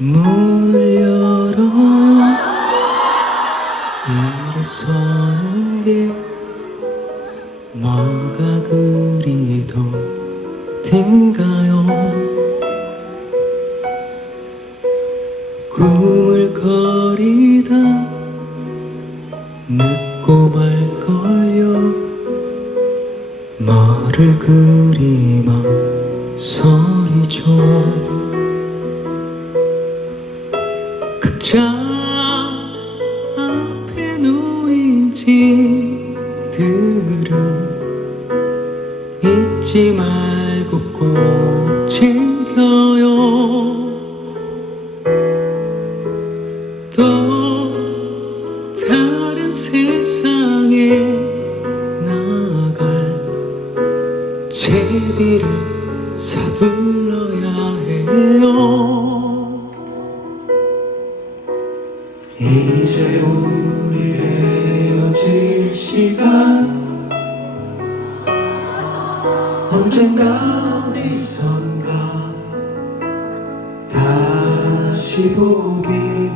문을 열어. 일어서는 게 뭐가 그리도 된가요? 꿈을 거리다 늦고 말걸요. 뭐를 그리마 소리죠. 극장 앞에 놓인 집들은 잊지 말고 꼭 챙겨요. 또 다른 세상에 나갈 제비를 서둘러야 이제 우리 헤어질 시간. 언젠가 어디선가 다시 보길.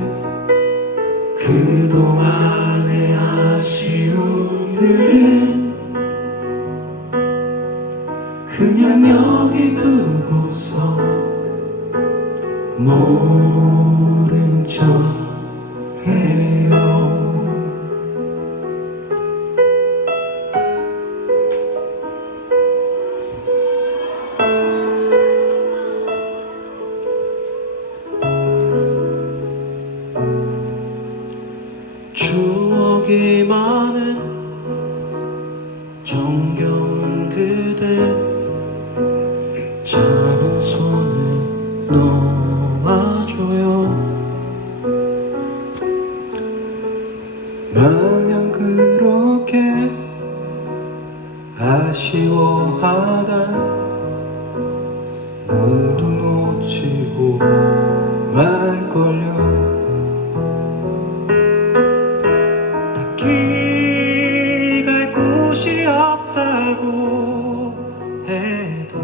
그동안의 아쉬움들은 그냥 여기 두고서 모른 척 추억이 많은 정겨운 그대 잡은 손을 놓 아쉬워하다. 모두 놓치고 말걸요. 딱히 갈 곳이 없다고 해도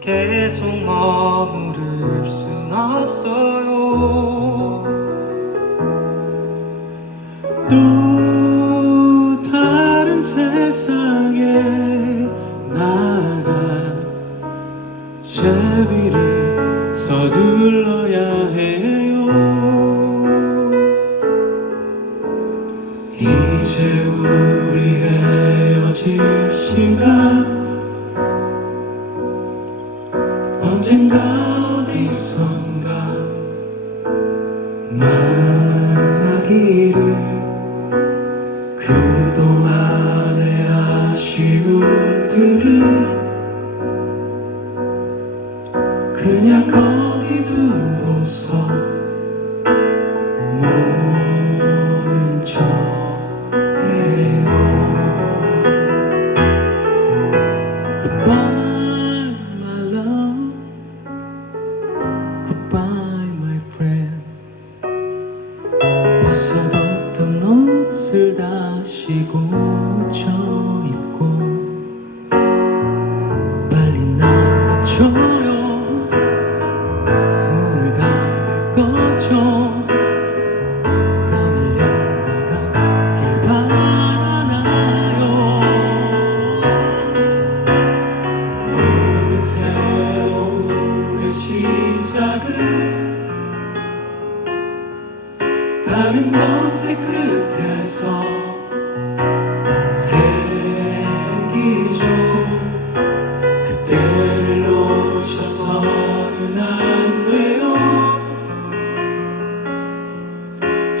계속 머무를 순 없어요 이제 우리 헤어질 시간. 언젠가 어디선가 만나기를 그동안의 아쉬움들은 그냥 거기 두고서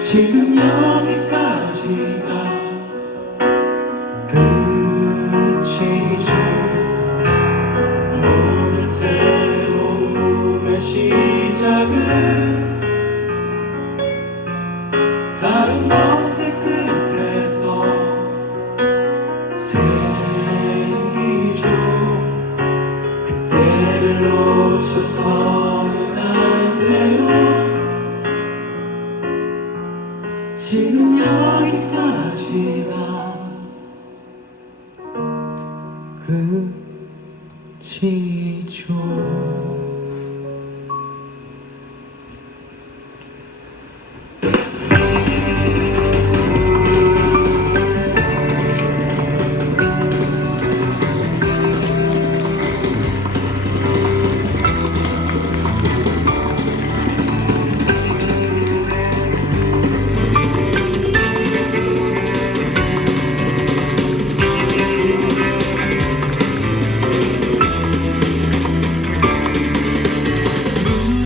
지금 여기까지가 끝이죠. 모든 새로움의 시작은 다른 것의 끝에서 생기죠. 그때를 놓쳐서는 지금 여기까지가 끝이죠